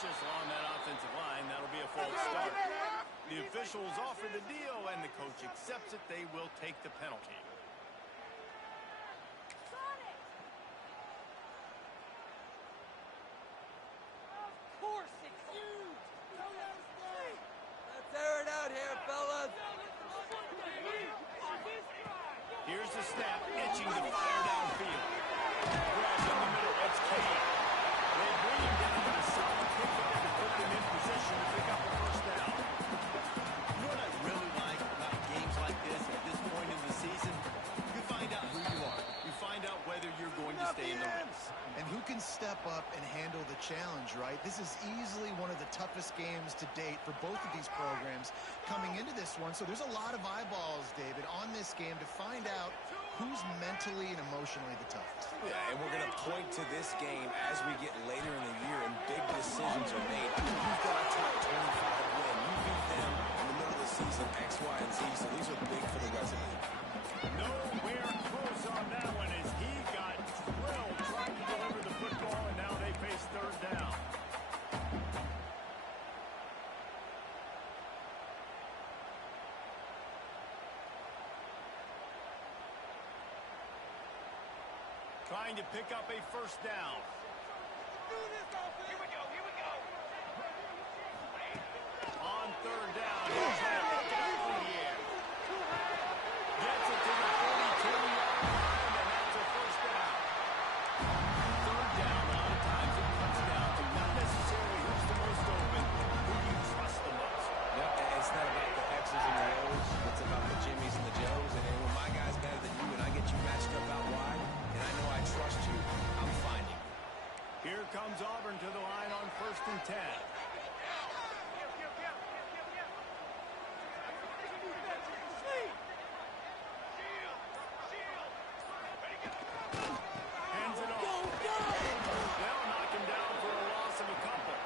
inches along that offensive line. That'll be a false start. The officials offer the deal, and the coach accepts it. They will take the penalty. Of course it's huge. Let's air it out here, fellas. Here's the snap, itching to fire downfield. Rush in the middle, it's Kane. They bring him down to a solid pickup to put them in position to pick up a first down. You know what I really like about games like this at this point in the season? You find out who you are. You find out whether you're going to stay in the race. And who can step up and handle the challenge, right? This is easily one of the toughest games to date for both of these programs coming into this one. So there's a lot of eyeballs, David, on this game to find out who's mentally and emotionally the toughest. Yeah, and we're going to point to this game as we get later in the year and big decisions are made. You've got a top 25 win. You beat them in the middle of the season, X, Y, and Z, so these are big for the resume. Nowhere close on that one as he got drilled trying to deliver the football, and now they face third down. Trying to pick up a first down. Here we go, here we go. On third down, he'll try to pick it up in the air. Gets it to the 42-yard line, and that's a first down. Third down, a lot of times it comes down to not necessarily who's the most open, who you trust the most. Yep, it's not about the X's and the O's. It's about the Jimmys and the Joes. And then when my guy's better than you and I get you matched up out wide, and I know I trust you, I'm finding you. Here comes Auburn to the line on 1st and 10. Hands it off. They'll knock him down for a loss of a couple.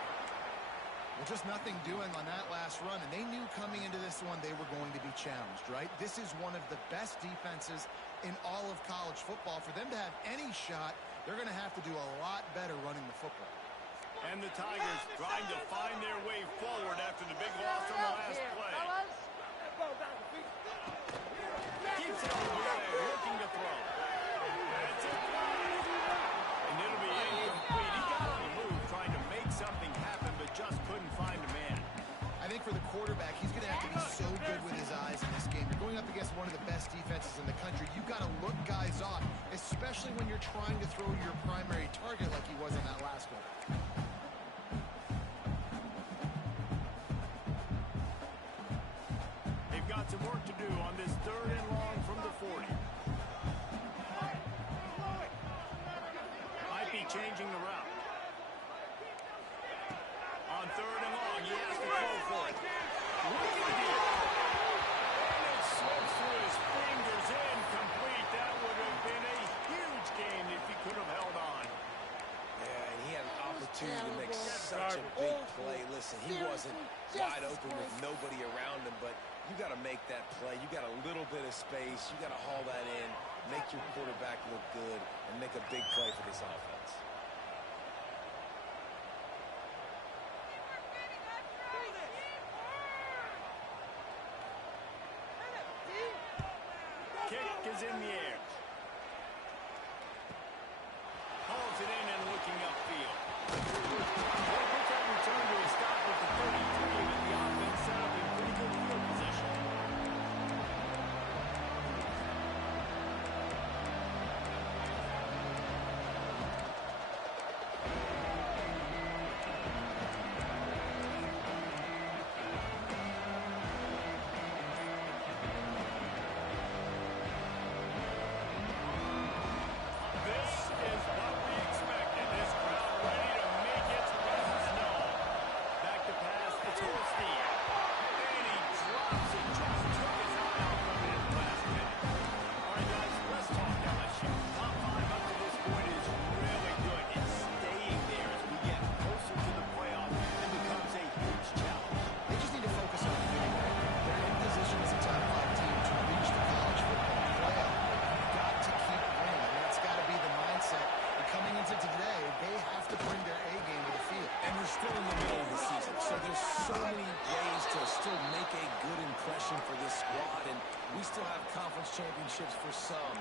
Well, just nothing doing on that last run, and they knew coming into this one they were going to be challenged, right? This is one of the best defenses in all of college football. For them to have any shot, they're going to have to do a lot better running the football. And the Tigers trying to find their way forward after the big loss on the last play. Keeps it on the way, looking to throw. That's it. And it'll be incomplete. He got on the move trying to make something happen, but just couldn't find a man. I think for the quarterback, he's going to have to be so good with his eyes in this game. You're going up against one of the best defenses in the country. You've got to look guys off, especially when you're trying to throw your primary target like he was on that last one. They've got some work to do on this 3rd and long from the 40. Might be changing the route. On 3rd and long, he has to go for it. Looking deep. And it slips through his fingers, incomplete. That would have been a huge gain if he could have held on. Yeah, and he had an opportunity to make such a big play. Listen, he wasn't wide open with nobody around him, but you got to make that play. You got a little bit of space. You got to haul that in, make your quarterback look good, and make a big play for this offense. Kick is in the air. Hauls it in and looking upfield. They'll put that return to a stop with the 33, and the offense set up in pretty good field position. championships for some.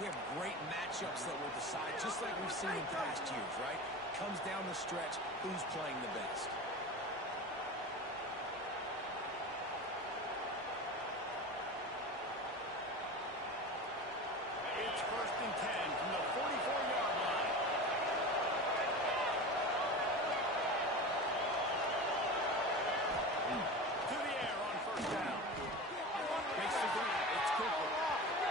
We have great matchups that will decide, just like we've seen in past years, right? Comes down the stretch, who's playing the best. It's 1st and 10 from the 44-yard line. To the air on 1st down. Makes the grab. It's Cooper.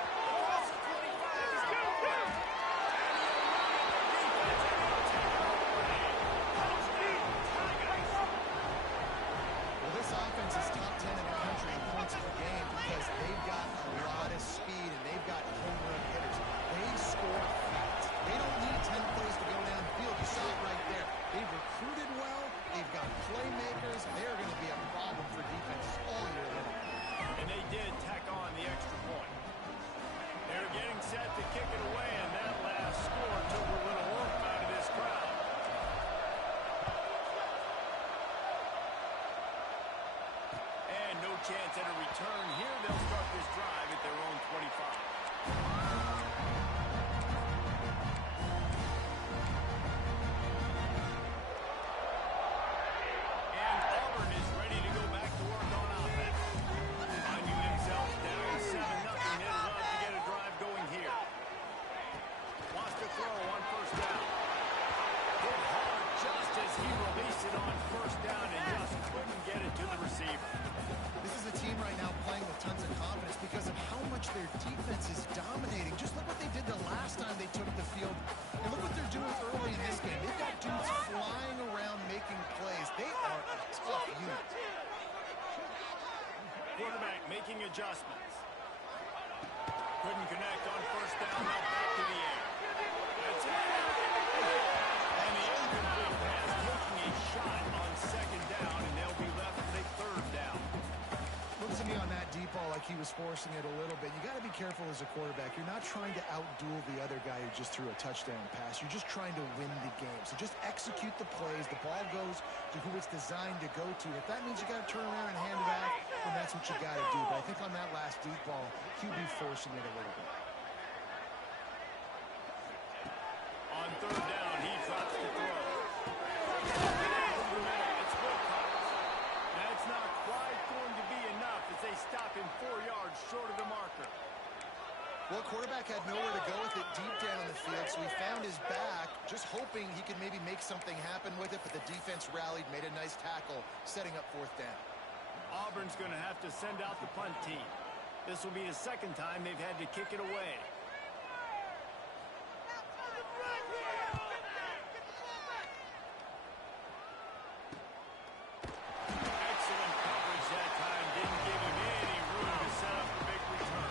Across the 25. He's got it. Well, this offense is top 10 in the country in points per game because they've got a lot of speed and they've got home run hitters. They score fast. They don't need 10 plays to go down the field. You saw it right there. They've recruited well. They've got playmakers. They're going to be a problem for defenses all year long. And they did tack on the extra point. They're getting set to kick it away, and that last score took a little oomph out of this crowd. And no chance at a return here. They'll start this drive at their own 25. And Auburn is ready to go back to work on offense. Finding themselves down 7-0. They'd love to get a drive going here. Wants to throw on 1st down. Hit hard just as he released it on 1st down and just couldn't get it to the receiver. This is a team right now playing with tons of confidence because of how much their defense is dominating. Just look what they did the last time they took the field. And look what they're doing early in this game. They've got dudes flying around making plays. They are a tough unit. Quarterback making adjustments. Couldn't connect on 1st down. Now back to the air. That's it. And the incomplete pass taking a shot on 2nd down, and they'll be left with a 3rd down. Looks to me on that deep ball like he was forcing it a little bit. You got to be careful as a quarterback. You're not trying to outduel the other guy who just threw a touchdown pass. You're just trying to win the game. So just execute the plays. The ball goes to who it's designed to go to. If that means you got to turn around and hand it off, then that's what you got to do. But I think on that last deep ball, QB forcing it a little bit. On 3rd down, he drops the throw. It's Wilcox. That's not quite going to be enough as they stop him 4 yards short of the marker. Well, quarterback had nowhere to go with it deep down in the field, so he found his back, just hoping he could maybe make something happen with it, but the defense rallied, made a nice tackle, setting up 4th down. Auburn's going to have to send out the punt team. This will be the 2nd time they've had to kick it away. Excellent coverage that time. Didn't give him any room to set up a big return.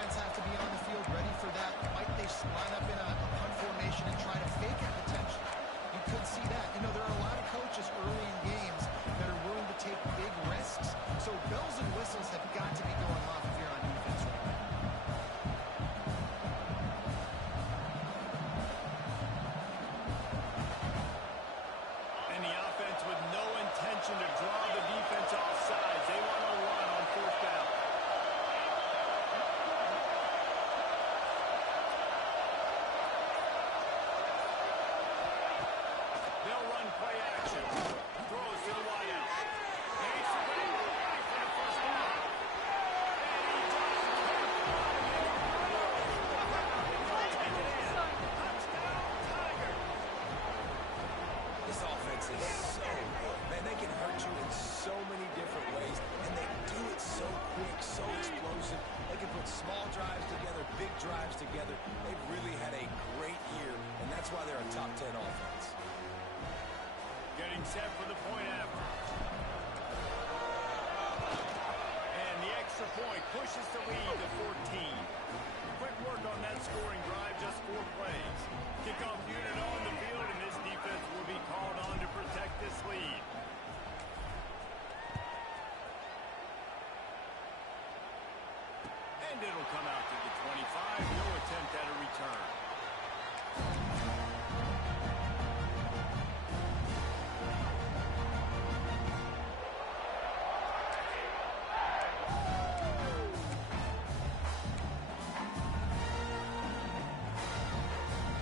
defense have to be on the field ready for that? Might they line up in a punt formation and try to fake it potentially? You could see that. You know, there are a lot of coaches early in games that are willing to take big risks. So bells and whistles have got to be going off if you're on defense right now. And the offense with no intention to draw the defense off sides. They want to run on fourth down. They'll run play action. Throws to the wideout. Makes the play right for the first down. And he does take it in. Touchdown, Tiger. This offense is so good. Man, they can hurt you in so many different ways, and they do it so quick, so explosive. They can put small drives together, big drives together. They've really had a great year, and that's why they're a top 10 offense. Getting set for the point after. And the extra point pushes the lead to 14. Quick work on that scoring drive, just 4 plays. Kickoff unit on the field, and this defense will be called on to protect this lead. And it'll come out to the 25. No attempt at a return.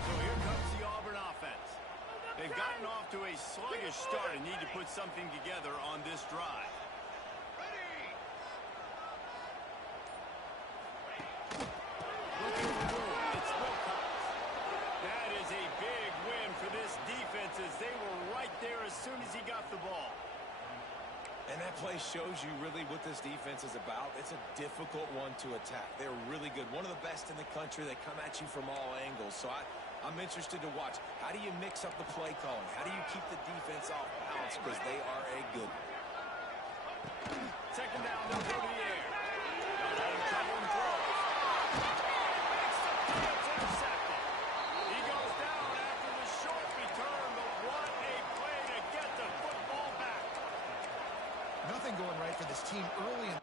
So here comes the Auburn offense. They've gotten off to a sluggish start and need to put something together on this drive. Looking for room. It's Wilcox. That is a big win for this defense as they were right there as soon as he got the ball. And that play shows you really what this defense is about. It's a difficult one to attack. They're really good. One of the best in the country. They come at you from all angles. So I'm interested to watch. How do you mix up the play calling? How do you keep the defense off balance? Because they are a good one. Second down, they'll go to the air. Got out of trouble and throws. Makes the play, it's intercepted. He goes down after the short return, but what a play to get the football back. Nothing going right for this team early in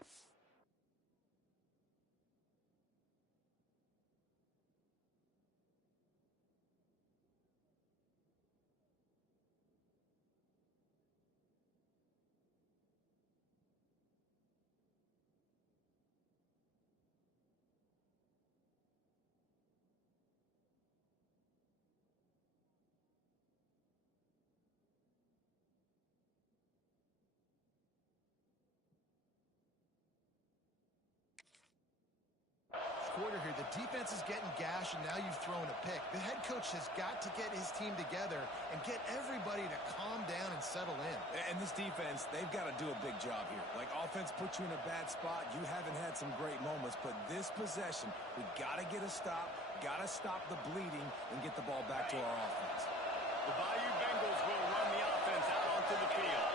quarter here. The defense is getting gashed, and now you've thrown a pick. The head coach has got to get his team together and get everybody to calm down and settle in. And this defense, they've got to do a big job here. Like, offense put you in a bad spot. You haven't had some great moments, but this possession, we got to get a stop, got to stop the bleeding, and get the ball back to our offense. The Bayou Bengals will run the offense out onto the field.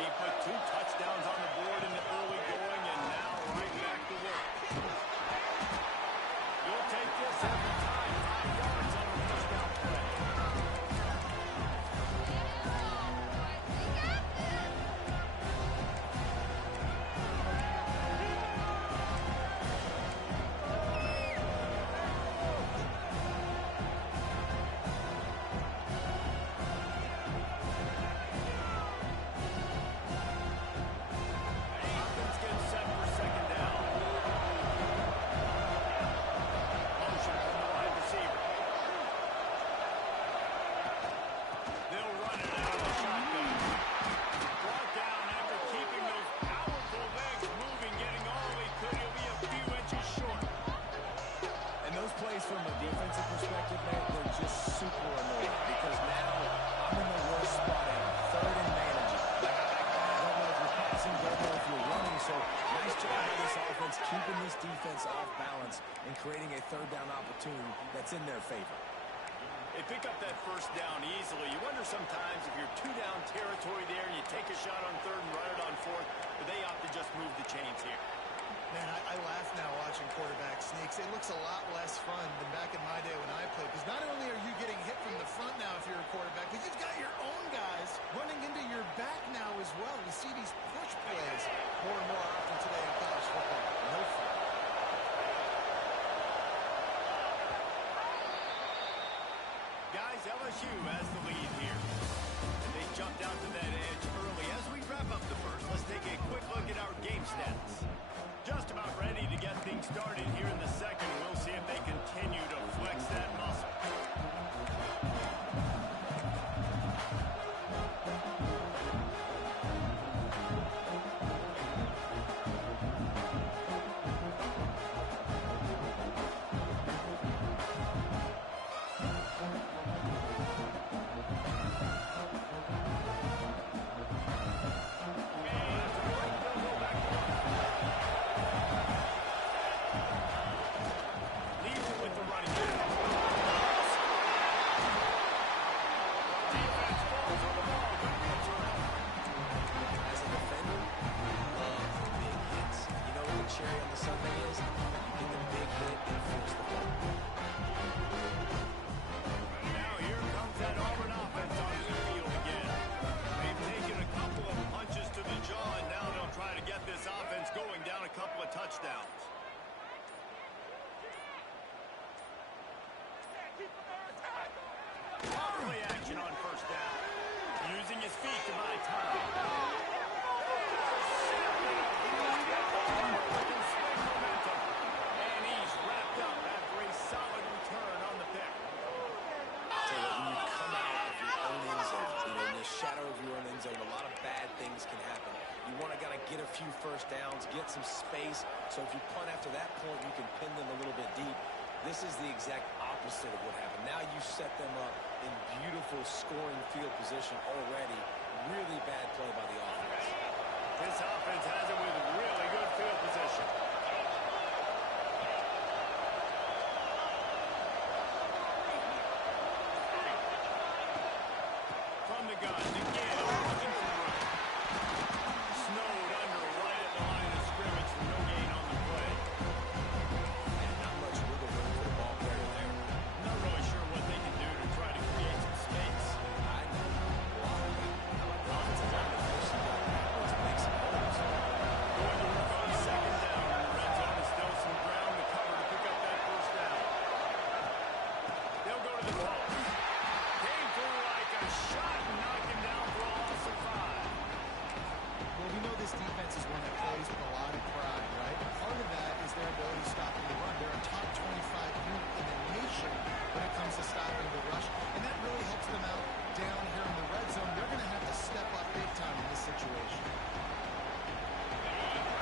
He put 2 touchdowns on the board in the early going, and now right back to work. You'll take this every time. 5 yards on a first down play. Offense gets set for second down. Motion from the wide receiver. They'll run it out of the shotgun. Brought down after keeping those powerful legs moving, getting all he could. He'll be a few inches short. And those plays from a defensive perspective, man, they're just super annoying because now I'm in the worst spot ever. Third and managing. I don't know if you're passing, don't know if you're running, so nice job by this offense keeping this defense off balance and creating a third down opportunity that's in their favor. They pick up that first down easily. You wonder sometimes if you're 2-down territory there and you take a shot on third and run it on fourth, but they opt to just move the chains here. Man, I laugh now watching quarterbacks sneak mistakes, it looks a lot less fun than back in my day when I played. Because not only are you getting hit from the front now if you're a quarterback, but you've got your own guys running into your back now as well. We see these push plays more and more often today in college football. No fun. Guys, LSU has the lead here. And they jumped out to that edge early. As we wrap up the first, let's take a quick look at our game stats. Just about ready to get things started here in the second. We'll see if they continue to flex that muscle. Now here comes that Auburn offense onto the field again. They've taken a couple of punches to the jaw, and now they'll try to get this offense going down a couple of touchdowns. Play action on first down. Using his feet to buy time. And he's wrapped up after a solid return on the pick. So that when you come out of your own end zone, in the shadow of your own end zone, a lot of bad things can happen. You want to get a few first downs, get some space, so if you punt after that point, you can pin them a little bit deep. This is the exact opposite of what happened. Now you set them up in beautiful scoring field position already. Really bad play by the offense. This offense has it with really good field position. From the gun, again, looking for room. Snowed under right at the line of scrimmage for no gain on the play. And not much wiggle room for the ball carrier there. Not really sure what they can do to try to create some space. I know. Offensive line forcing that backwards and make some holes. Going to work on second down. And the red zone is still some ground to cover to pick up that first down. They'll go to the ball. Came through like a shot and knocked him down for a loss of 5. Well, we know this defense is one that plays with a lot of pride, right? And part of that is their ability to stop the run. They're a top 25 unit in the nation when it comes to stopping the rush, and that really helps them out down here in the red zone. They're going to have to step up big time in this situation.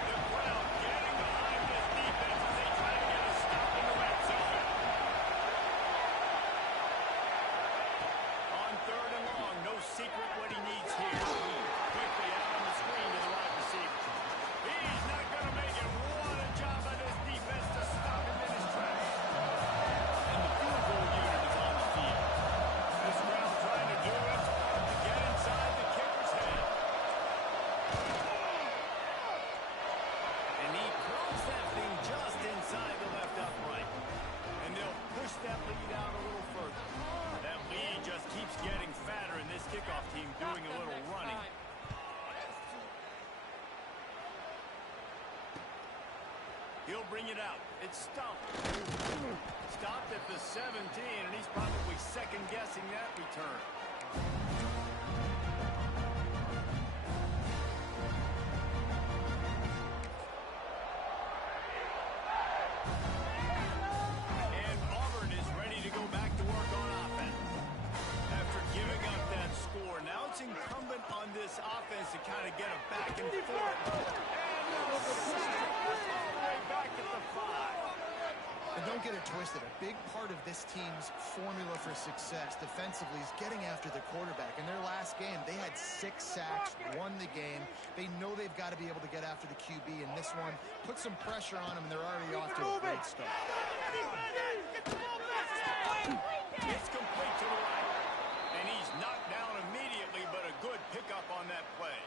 The crowd getting behind this defense as they try to get a stop in the red zone. On third and long, no secret what he needs here. Quickly out on the screen to the wide receiver. He's not going to make it. What a job by this defense to stop him in his tracks. And the field goal unit is on the field. This crowd trying to do it to get inside the kicker's head. And he closed that thing just inside the left upright. And they'll push that lead out a little further. That lead just keeps getting fatter, and this kickoff team doing a little running. He'll bring it out. It's stopped. Stopped at the 17, and he's probably second-guessing that return. And Auburn is ready to go back to work on offense. After giving up that score, now it's incumbent on this offense to kind of get a back and forth. And the sack all the way back at the 5. And don't get it twisted. A big part of this team's formula for success defensively is getting after the quarterback. In their last game, they had 6 sacks, won the game. They know they've got to be able to get after the QB, and this one put some pressure on them, and they're already off to a great start. It's complete to the right. And he's knocked down immediately, but a good pickup on that play.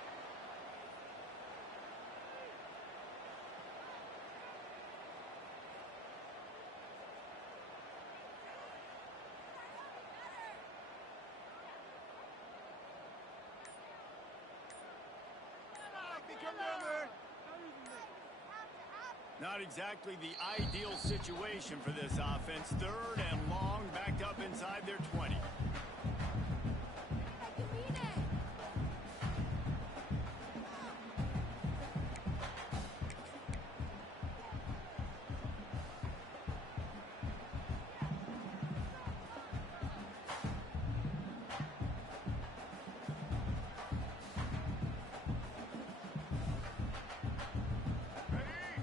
Not exactly the ideal situation for this offense. 3rd and long, backed up inside their 20.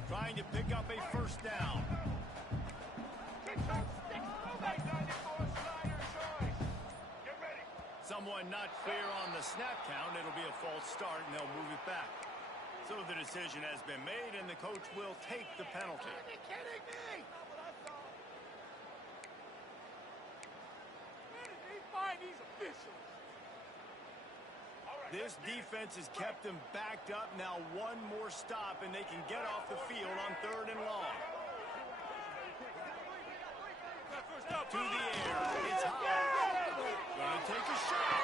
Trying to pick up a 1st down. Someone not clear on the snap count. It'll be a false start, and they'll move it back. So the decision has been made, and the coach will take the penalty. Are you kidding me? Where did he find these officials? This defense has kept them backed up. Now one more stop, and they can get off the field on 3rd and long. To the air. It's high. Gonna take a shot.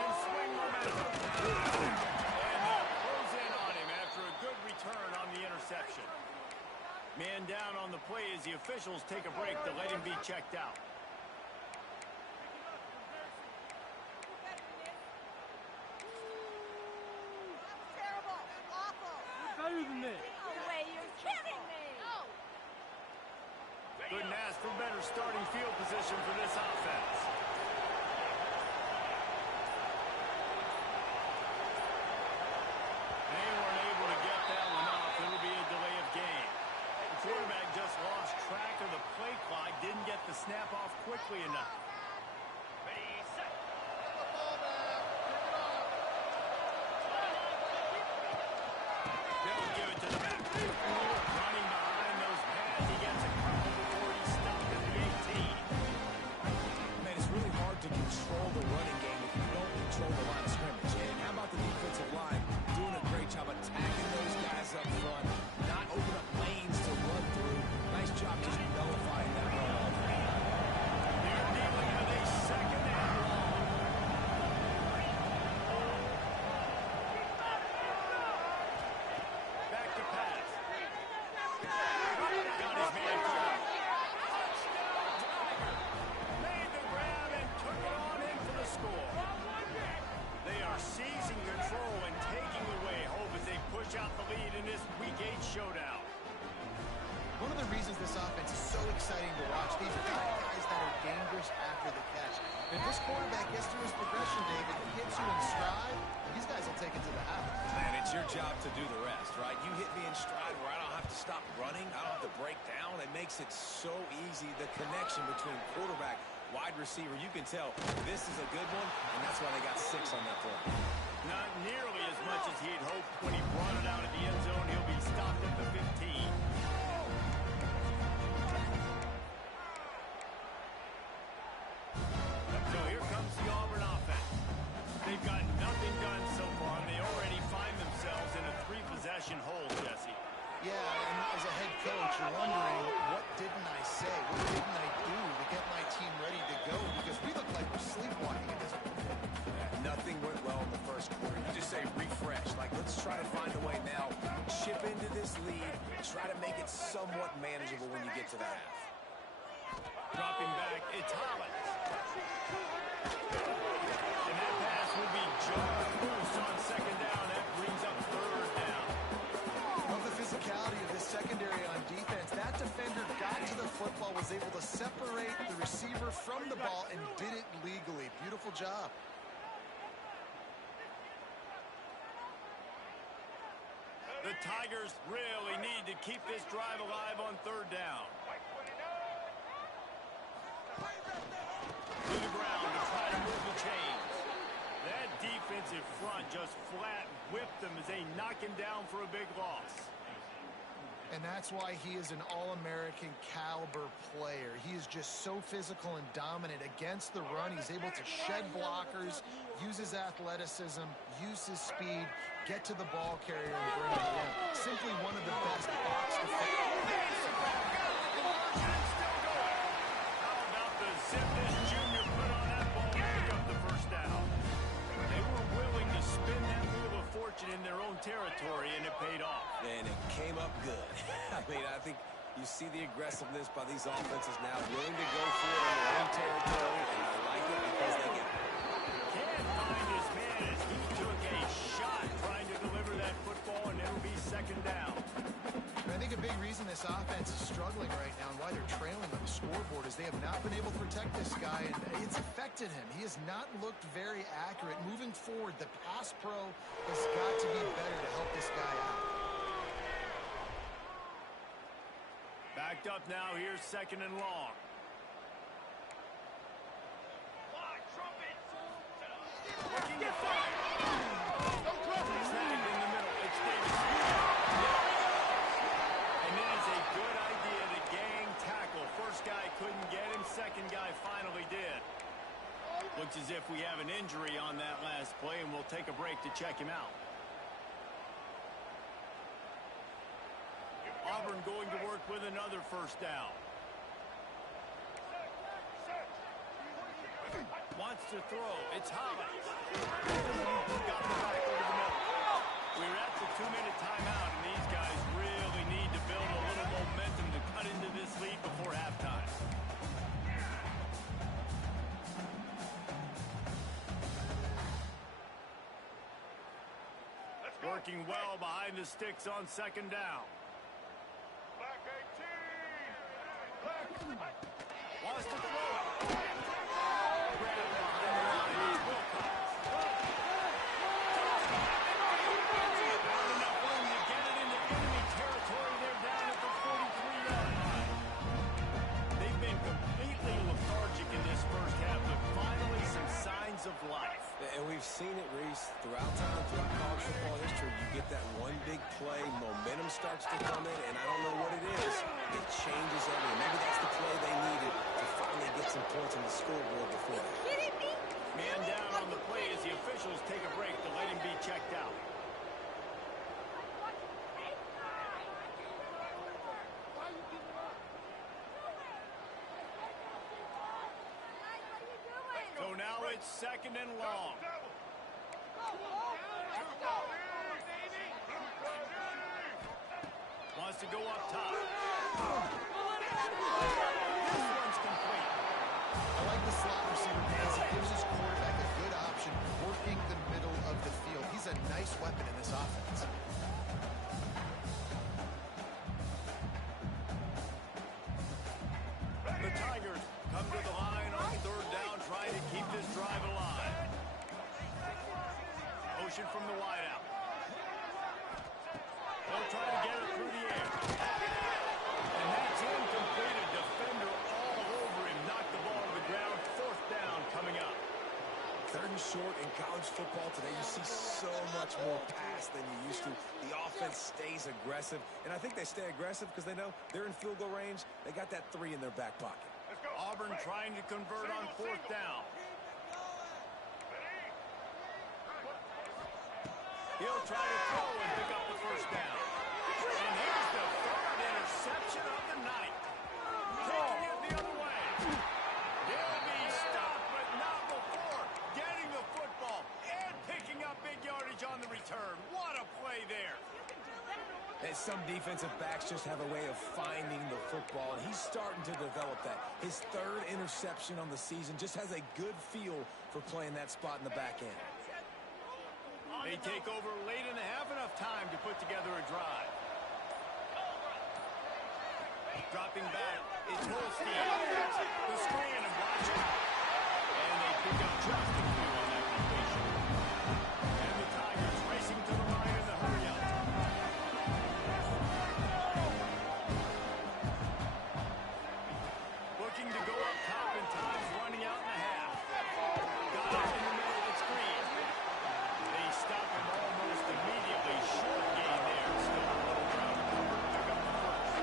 Can swing momentum. And they'll close in on him after a good return on the interception. Man down on the play as the officials take a break to let him be checked out. Couldn't ask for better starting field position for this offense. They weren't able to get that one off. It'll be a delay of game. The quarterback just lost track of the play clock, didn't get the snap off quickly enough. Ready, set. They'll give it to the back. Running behind those pads, he gets a couple before he's stopped at the 18. Man, it's really hard to control the running game if you don't control the line of scrimmage. And how about the defensive line doing a great job attacking those guys up front, not open up lanes to run through. Nice job just nullifying that run. They're dealing with a 2nd and long. Back to pass. Got his man covered. Made the grab and took it on in for the score. They are seizing control and taking away hope as they push out the lead in this Week 8 showdown. One of the reasons this offense is so exciting to watch, these are guys that are dangerous after the catch. If this quarterback gets through his progression, David, he hits you in stride, these guys will take it to the house. Man, it's your job to do the rest, right? You hit me in stride where I don't have to stop running. I don't have to break down. It makes it so easy, the connection between quarterback, wide receiver. You can tell this is a good one, and that's why they got 6 on that play. Not nearly as much as he'd hoped when he brought it out of the end zone. He'll be stopped at the 15. So here comes the Auburn offense. They've got nothing done so far, and they already find themselves in a 3-possession hole, Jesse. Yeah, and as a head coach, you're wondering, what didn't I say? What didn't I do to get my team ready to go? Because we look like we're sleepwalking at this point. Nothing went well in the first quarter. You just say refresh. Like, let's try to find a way now. Chip into this lead. Try to make it somewhat manageable when you get to the half. Dropping back, it's Hollins. And that pass will be just loose on 2nd down. That brings up 3rd down. Love the physicality of this secondary on defense. That defender got to the football, was able to separate the receiver from the ball, and did it legally. Beautiful job. The Tigers really need to keep this drive alive on 3rd down. To the ground to try to move the chains. That defensive front just flat whipped them as they knock him down for a big loss. And that's why he is an All-American caliber player. He is just so physical and dominant against the run. He's able to shed blockers, use his athleticism, use his speed, get to the ball carrier and bring it in. Simply one of the best box defenders. How about the zip this junior put on that ball to pick up the 1st down? They were territory, and it paid off. And it came up good. I mean, I think you see the aggressiveness by these offenses now, willing to go for it in their own territory, and I like it because they get it. Can't find his man as he took a shot trying to deliver that football, and it'll be second down. I think a big reason this offense is struggling right now and why they're trailing on the scoreboard is they have not been able to protect this guy, and it's affected him. He has not looked very accurate. Moving forward, the pass pro has got to be better to help this guy out. Backed up now. Here's second and long. Looking to fire. Snagged in the middle. It's Davis. And it is a good idea to gang tackle. First guy couldn't get him. Second guy finally did. Looks as if we have an injury on that last play, and we'll take a break to check him out. Auburn going to work with another first down. Wants to throw. It's Hollins. Got the back over the middle. We're at the 2-minute timeout, and these guys really need to build a little momentum to cut into this lead before halftime. Working well behind the sticks on second down. Wants to throw it. Grab behind the line is Wilcox. Not enough room to get it into enemy territory. They're down at the 43-yard line. They've been completely lethargic in this first half, but finally some signs of life. And we've seen it, Reese, throughout time, throughout college football history. You get that one big play, momentum starts to come in, and I don't know what it is. It changes everything. Maybe that's the play they needed to finally get some points on the scoreboard before that. Man down on the play as the officials take a break to let him be checked out. So now it's second and long. Wants to go up top. This one's complete. I like the slot receiver because it gives his quarterback a good option working the middle of the field. He's a nice weapon in this offense. The Tigers come to the line on third down, trying to keep this drive alive. Motion from the wideout. They'll try to get it through the air. And that's incomplete. A defender all over him. Knocked the ball to the ground. Fourth down coming up. Third and short in college football today, you see so much more pass than you used to. The offense stays aggressive, and I think they stay aggressive because they know they're in field goal range. They got that 3 in their back pocket. Auburn trying to convert on fourth down. He'll try to throw and pick up the first down. And here's the third interception of the night. Taking it the other way. He'll be stopped, but not before getting the football and picking up big yardage on the return. What a play there. And some defensive backs just have a way of finding the football, and he's starting to develop that. His third interception on the season just has a good feel for playing that spot in the back end. They take over late in the half, enough time to put together a drive. Dropping back, it's Holstein. The screen and watch it. And they pick up just a few on that completion. And the Tigers racing to the line in the hurry-up. Looking to go up top, and time's running out in the half. Got it in the middle, it's Green. They stop him almost immediately. Short gain there. Still a little ground to cover to pick up the first.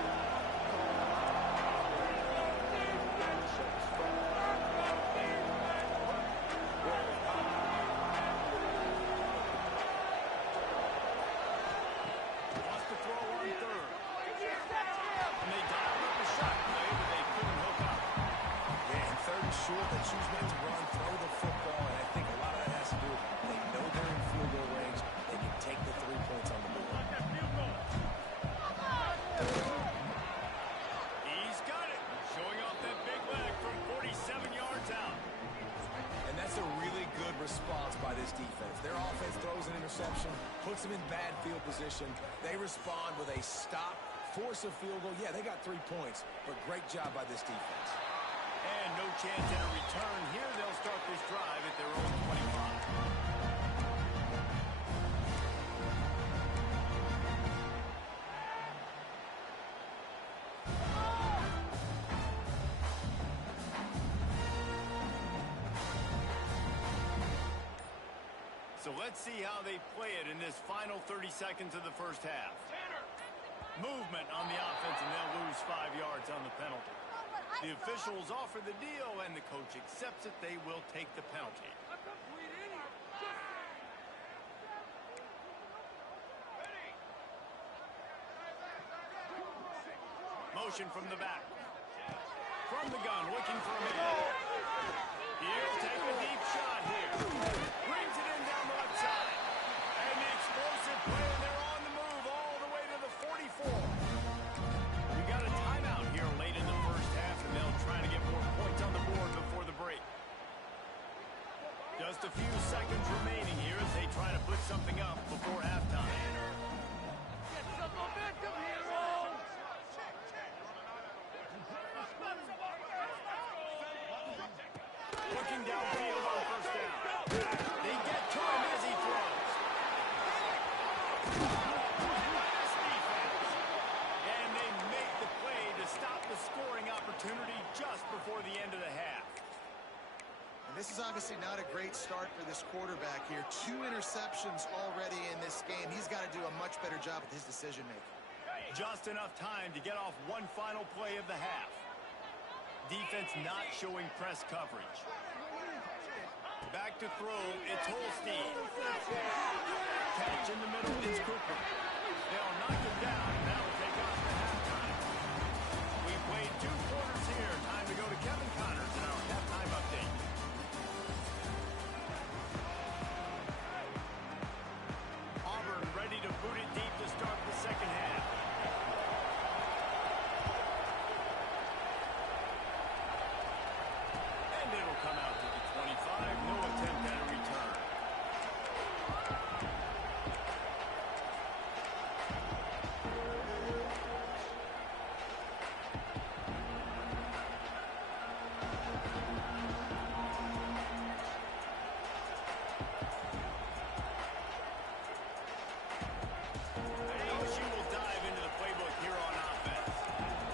in bad field position. They respond with a stop, force a field goal. Yeah, they got 3 points, but great job by this defense. And no chance at a return here. They'll start this drive at their own 25. So let's see how they play it in this final 30 seconds of the first half. Movement on the offense, and they'll lose 5 yards on the penalty. The officials offer the deal, and the coach accepts it. They will take the penalty. Motion from the back. From the gun, looking for a man. He'll take a deep shot here. Brings it in down the left side. And the explosive play, they're on the move all the way to the 44. We got a timeout here late in the first half, and they'll try to get more points on the board before the break. Just a few seconds remaining here as they try to put something up before halftime. Get some momentum, hero! Looking downfield on first down. They get to him as he throws. Nice defense. And they make the play to stop the scoring opportunity just before the end of the half. And this is obviously not a great start for this quarterback here. 2 interceptions already in this game. He's got to do a much better job with his decision-making. Just enough time to get off one final play of the half. Defense not showing press coverage. Back to throw, it's Holstein. Catch in the middle, it's Cooper. They'll knock him down, and that'll take off to halftime. We played 2 quarters here. Time to go to Kevin Connors in our halftime update. Auburn ready to boot it deep to start the second half. And it'll come out to the 25. No attempt at a return. LSU will dive into the playbook here on offense.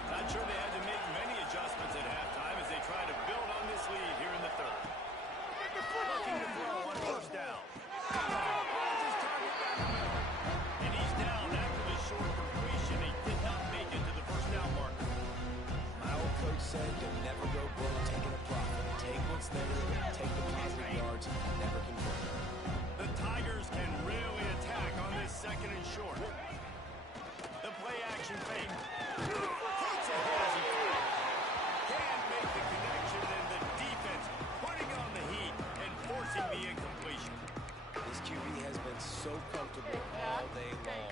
Not sure they had to make many adjustments at halftime as they try to build on this lead here in the third. Looking to throw on first down. Finds his target down the middle. And he's down after the short completion. He did not make it to the first down marker. My old coach said you'll never go broke taking a profit. Take what's there, take the positive yards, and never convert. The Tigers can really attack on this second and short. The play action fake. Takes a hit as he throws. Can't make the connection, and the defense putting on the heat and forcing the incompletion. This QB has been so comfortable all day long.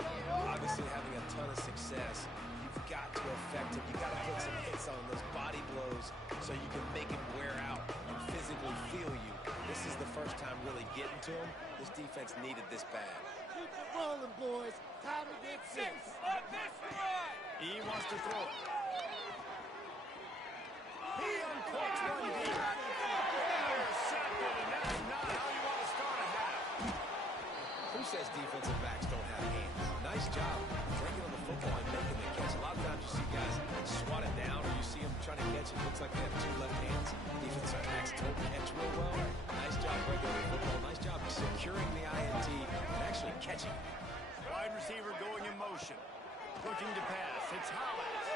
Obviously having a ton of success. You've got to affect him. You've got to put some hits on those body blows so you can make him wear out and physically feel you. This is the first time really getting to him. This defense needed this bad. Keep it rolling, boys. Time to get 6. On this run! He wants to throw it. He uncorks one deep. Intercepted, and that's not how you want to start a half. Who says defensive backs don't have hands? Nice job bringing on the football and making the catch. A lot of times you see guys swat it down, or you see them trying to catch it. Looks like they have 2 left hands. Defensive backs don't catch real well. Nice job breaking on the football. Nice job securing the INT and actually catching it. Wide receiver going in motion. Looking to pass. It's Hollins.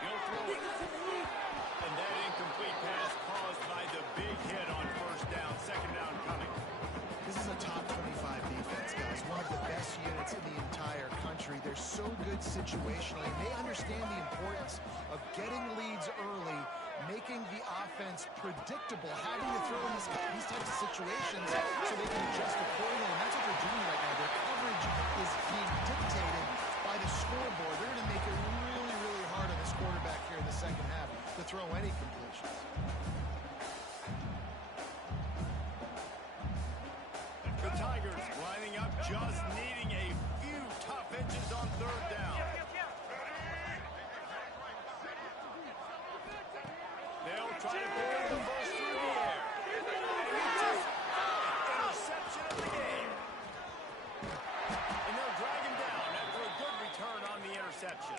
He'll throw it. And that incomplete pass caused by the big hit on first down. Second down coming. This is a top 25 defense, guys. One of the best units in the entire country. They're so good situationally. They understand the importance of getting leads early, making the offense predictable, having to throw in these types of situations so they can adjust accordingly. And that's what they're doing right now. Their coverage is being dictated by the scoreboard. They're going to make it really, really hard on this quarterback here in the second half to throw any completions. The Tigers lining up, just needing a try to pick up the first through the air. And he just interception of the game. And they'll drag him down after a good return on the interception.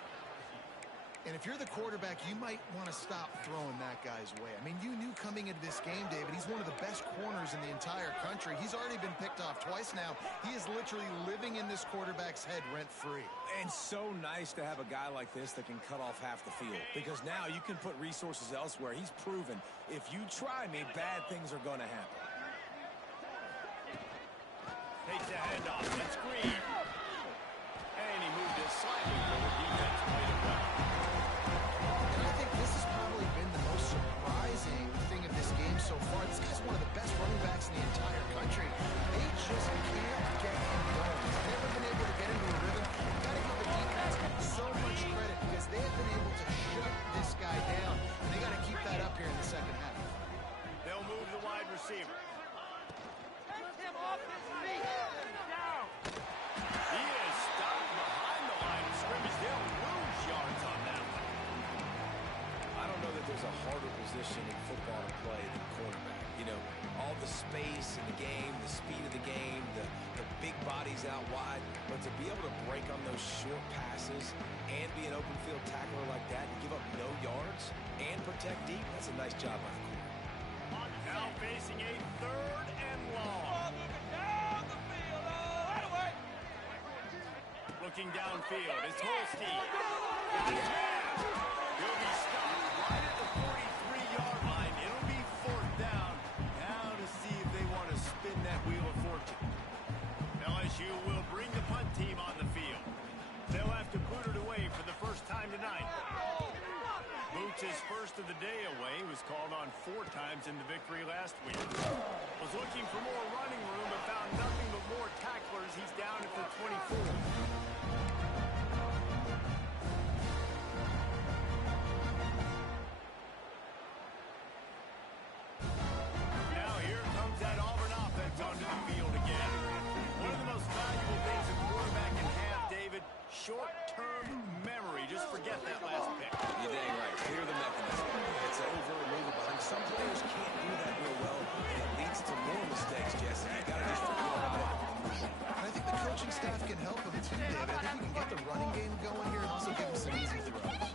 And if you're the quarterback, you might want to stop throwing that guy's way. I mean, you knew coming into this game, David, he's one of the best corners in the entire country. He's already been picked off twice now. He is literally living in this quarterback's head rent-free. And so nice to have a guy like this that can cut off half the field. Because now you can put resources elsewhere. He's proven, if you try me, bad things are going to happen. Takes the handoff and screen. And he moved it slightly forward. Defense played it well. And I think this has probably been the most surprising thing of this game so far. This guy's one of the best running backs in the entire country. They just can't get him going. He's never been able to get into a rhythm. You've got to give the defense so much credit because they have been able to shut this guy down. And they got to keep that up here in the second half. They'll move the wide receiver. He is stopped behind the line of scrimmage. They'll lose yards on that one. I don't know that there's a harder position in football to play than quarterback. You know, all the space in the game, the speed of the game, the big bodies out wide. But to be able to break on those short passes and be an open field tackler like that and give up no yards and protect deep, that's a nice job by the corner. Now facing a 3rd and long. Looking downfield, it's Holstein. He'll be stopped right at the 43-yard line. It'll be 4th down. Now to see if they want to spin that wheel of fortune. LSU will bring the punt team on the field. They'll have to boot it away for the first time tonight. Boots his first of the day away. Was called on 4 times in the victory last week. Was looking for more running room, but found nothing but more tacklers. He's down at the 24. Now here comes that Auburn offense onto the field again. One of the most valuable things a quarterback can have, David, short-term memory. Just forget that last pick. You're dang right. Clear the mechanism. It's over, move it behind. Some players can't do that real well, and it leads to more mistakes, Jesse. You got to just forget about it and move on. And I think the coaching staff can help him too, David. I think he can get the running game going here and also give him some easy throws.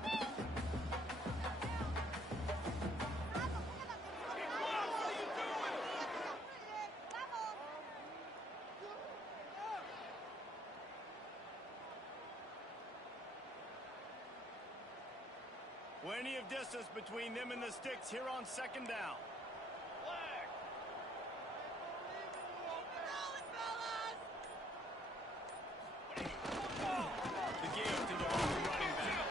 Plenty of distance between them and the sticks here on 2nd down. The give to the Auburn running back.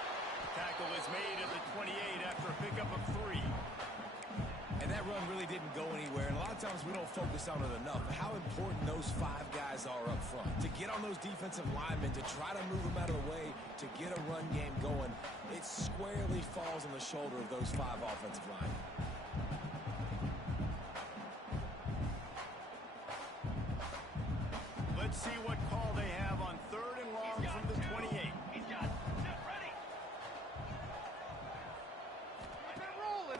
Tackle is made at the 28 after a pickup of 3. And that run really didn't go anywhere. And a lot of times we don't focus on it enough. But how important those 5 guys are up front. To get on those defensive linemen, to try to move them out of the way, to get a run game going, it squarely falls on the shoulder of those 5 offensive linemen. Let's see what call they have on 3rd and long from the 28.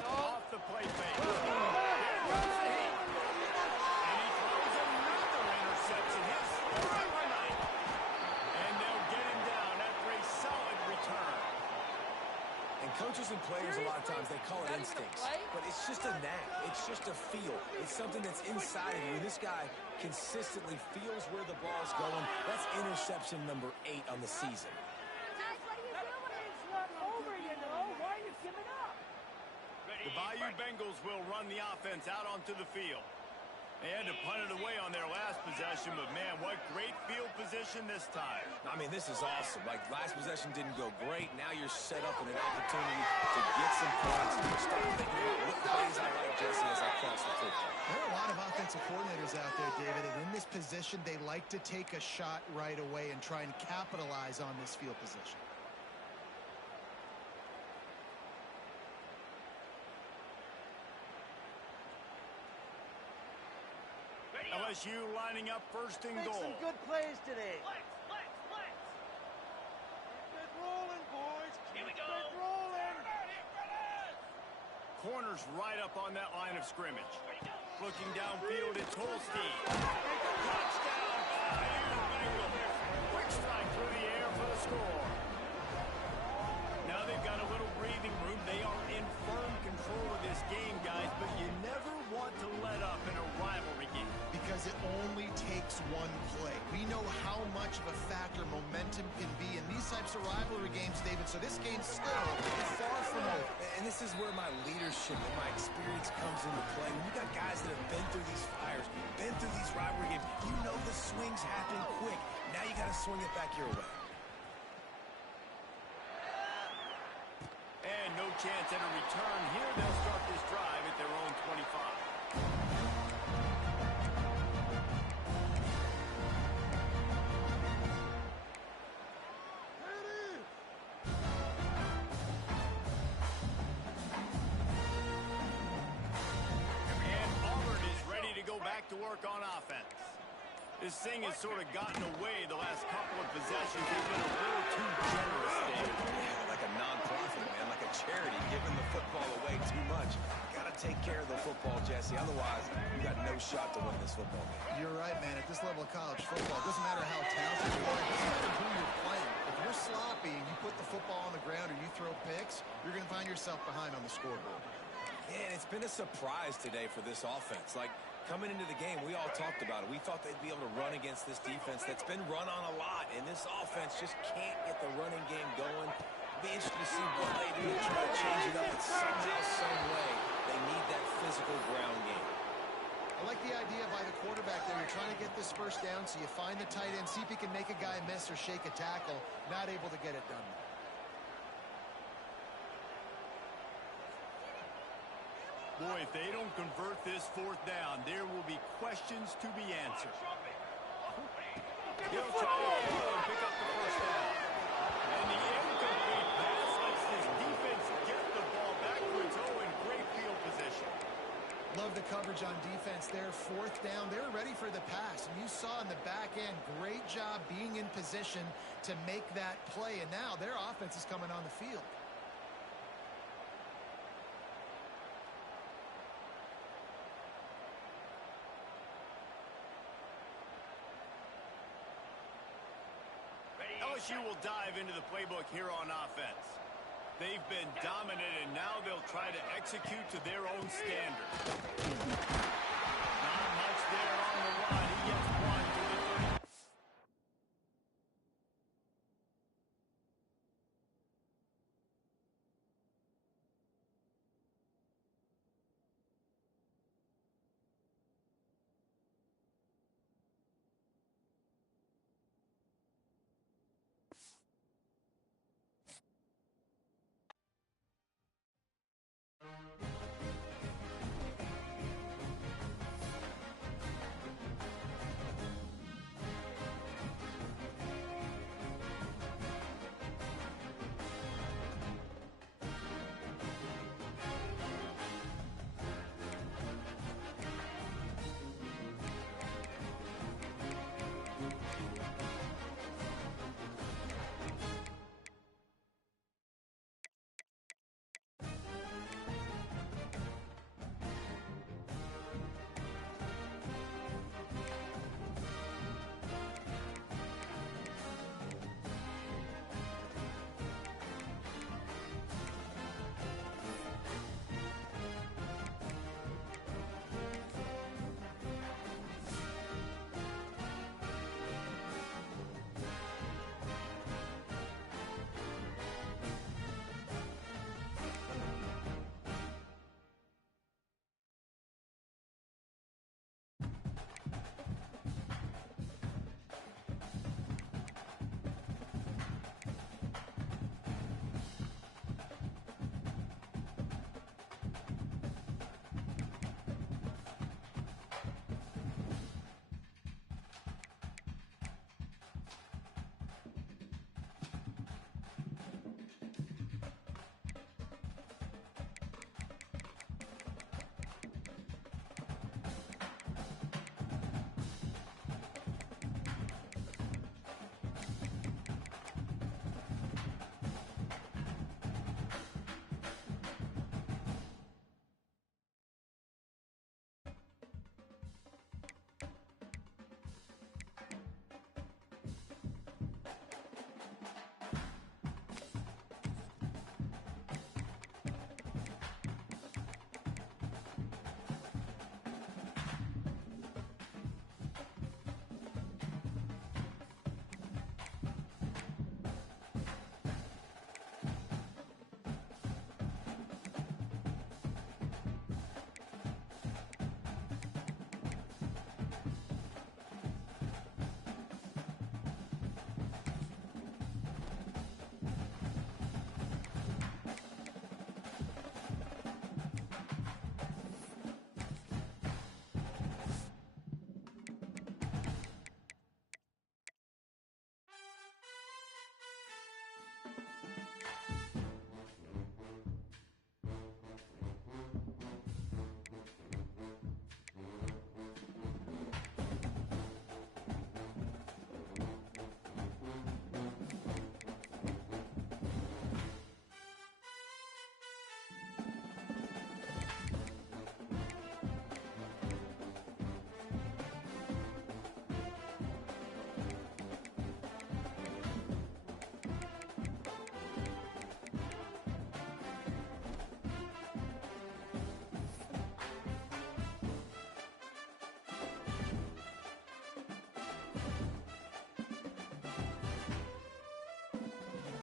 Off the play fake. Here comes the heat. And he throws another interception. His 4th of the night. And they'll get him down after a solid return. And coaches and players, a lot of times, they call it instincts. But it's just a knack. It's just a feel. It's something that's inside of you. This guy consistently feels where the ball's going. That's interception number 8 on the season. The Bayou Bengals will run the offense out onto the field. They had to punt it away on their last possession, but man, what great field position this time. I mean, this is awesome. Like, last possession didn't go great. Now you're set up in an opportunity to get some points. Start thinking about what plays I like, Jesse, as I cross the football. There are a lot of offensive coordinators out there, David, and in this position, they like to take a shot right away and try and capitalize on this field position. LSU lining up 1st and goal. Some good plays today. Keep it rolling, boys. Keep it rolling. corner's right up on that line of scrimmage. Looking downfield, it's Holstein. Touchdown, Pioneer Bengals. Quick strike through the air for the score. Now they've got a little breathing room. They are in firm control of this game, guys, but you never want to let up in a rivalry game. Because it only takes one play. We know how much of a factor momentum can be in these types of rivalry games, David, so this game's still far from over. And this is where my leadership and my experience comes into play. When you got guys that have been through these fires, been through these rivalry games, you know the swings happen quick. Now you got to swing it back your way. And no chance at a return here. They'll start this drive at their own 25. And Auburn is ready to go back to work on offense. This thing has sort of gotten away the last couple of possessions. They've been a little too generous, David. Yeah, like a non-profit, man, like a charity, giving the football away too much. Got to take care of the football, Jesse. Otherwise, you got no shot to win this football game. You're right, man. At this level of college football, it doesn't matter how talented you are. It doesn't matter who you're playing. If you're sloppy and you put the football on the ground or you throw picks, you're going to find yourself behind on the scoreboard. Yeah, and it's been a surprise today for this offense. Like, coming into the game, we all talked about it. We thought they'd be able to run against this defense that's been run on a lot, and this offense just can't get the running game going. It'll be interesting to see what they do to try to change it up, but somehow, some way, they need that physical ground game. I like the idea by the quarterback there. You're trying to get this first down, so you find the tight end, see if he can make a guy miss or shake a tackle. Not able to get it done. Boy, if they don't convert this fourth down, there will be questions to be answered. He'll try to pick up the first down. And the incomplete pass lets this defense get the ball back to its own great field position. Love the coverage on defense there. Fourth down, they're ready for the pass. And you saw in the back end, great job being in position to make that play. And now their offense is coming on the field. LSU will dive into the playbook here on offense. They've been dominant, and now they'll try to execute to their own standard. Not much there on the run. He gets one to the 30.